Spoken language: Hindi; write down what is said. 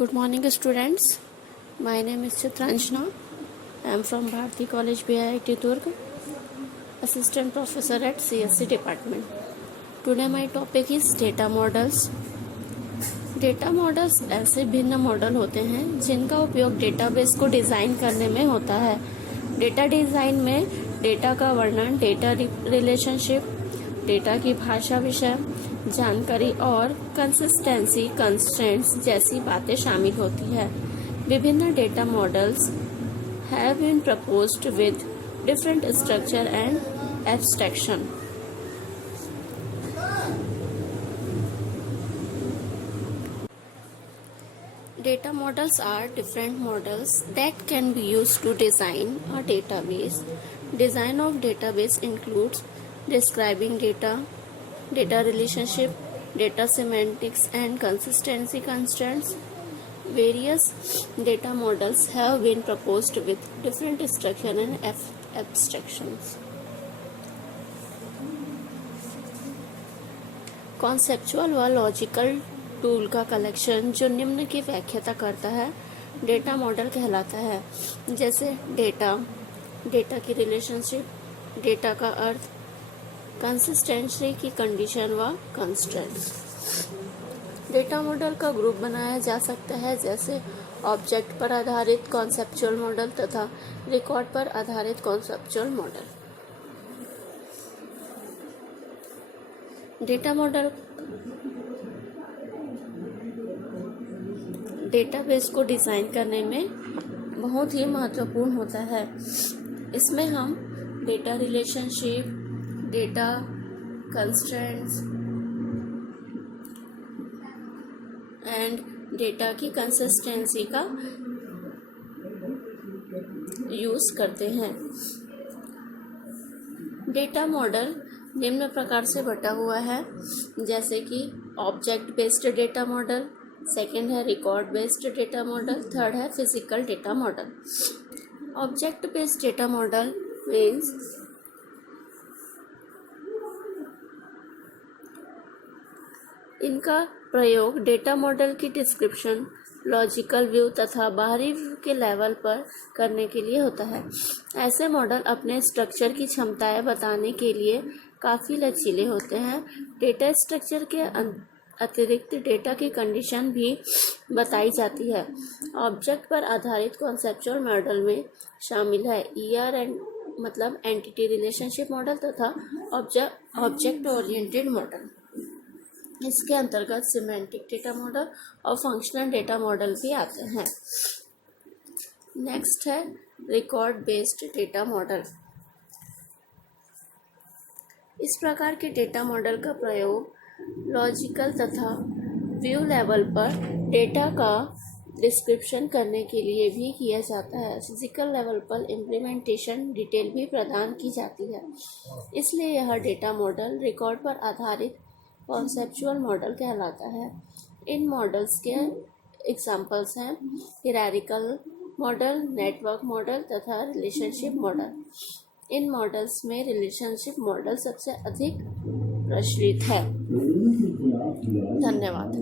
Good morning, students. My name is Chitranjana. I am from Bharati College, BIT Durg, Assistant Professor at CSC Department. Today my topic is data models. Data models ऐसे भिन्न मॉडल होते हैं जिनका उपयोग डेटाबेस को डिज़ाइन करने में होता है। डेटा डिज़ाइन में डेटा का वर्णन, डेटा रिलेशनशिप, डेटा की भाषा, विषय जानकारी और कंसिस्टेंसी, कंस्ट्रेंट्स जैसी बातें शामिल होती है। विभिन्न data models have been proposed with different structure and abstraction. Data models are different models that can be used to design a database. Design of database includes describing data, data relationship, data semantics and consistency constraints. Various data models have been proposed with different structure and abstractions. Conceptual व लॉजिकल टूल का कलेक्शन जो निम्न की व्याख्या करता है डेटा मॉडल कहलाता है, जैसे डेटा, डेटा की रिलेशनशिप, डेटा का अर्थ, कंसिस्टेंसी की कंडीशन व कंस्ट्रेंट्स। डेटा मॉडल का ग्रुप बनाया जा सकता है जैसे ऑब्जेक्ट पर आधारित कॉन्सेप्चुअल मॉडल तथा रिकॉर्ड पर आधारित conceptual model. Data model database को डिज़ाइन करने में बहुत ही महत्वपूर्ण होता है। इसमें हम data relationship, data constraints and data की कंसिस्टेंसी का यूज़ करते हैं। डेटा मॉडल निम्न प्रकार से बटा हुआ है, जैसे कि object based data model, second है record based data model, third है physical data model. Object based data model means इनका प्रयोग डेटा मॉडल की डिस्क्रिप्शन, लॉजिकल व्यू तथा बाहरी व्यू के लेवल पर करने के लिए होता है। ऐसे मॉडल अपने स्ट्रक्चर की क्षमताएं बताने के लिए काफ़ी लचीले होते हैं। डेटा स्ट्रक्चर के अतिरिक्त डेटा की कंडीशन भी बताई जाती है। ऑब्जेक्ट पर आधारित कॉन्सेप्चुअल मॉडल में शामिल है मतलब एंटिटी रिलेशनशिप मॉडल तथा ऑब्जेक्ट ओरिएंटेड मॉडल। इसके अंतर्गत सिमेंटिक डेटा मॉडल और फंक्शनल डेटा मॉडल भी आते हैं। नेक्स्ट है रिकॉर्ड बेस्ड डेटा मॉडल। इस प्रकार के डेटा मॉडल का प्रयोग लॉजिकल तथा व्यू लेवल पर डेटा का डिस्क्रिप्शन करने के लिए भी किया जाता है। फिजिकल लेवल पर इम्प्लीमेंटेशन डिटेल भी प्रदान की जाती है। इसलिए यह डेटा मॉडल रिकॉर्ड पर आधारित कॉन्सेप्चुअल मॉडल कहलाता है। इन मॉडल्स के एग्जाम्पल्स हैं हिरारिकल मॉडल, नेटवर्क मॉडल तथा रिलेशनशिप मॉडल। इन मॉडल्स में रिलेशनशिप मॉडल सबसे अधिक प्रचलित है। धन्यवाद।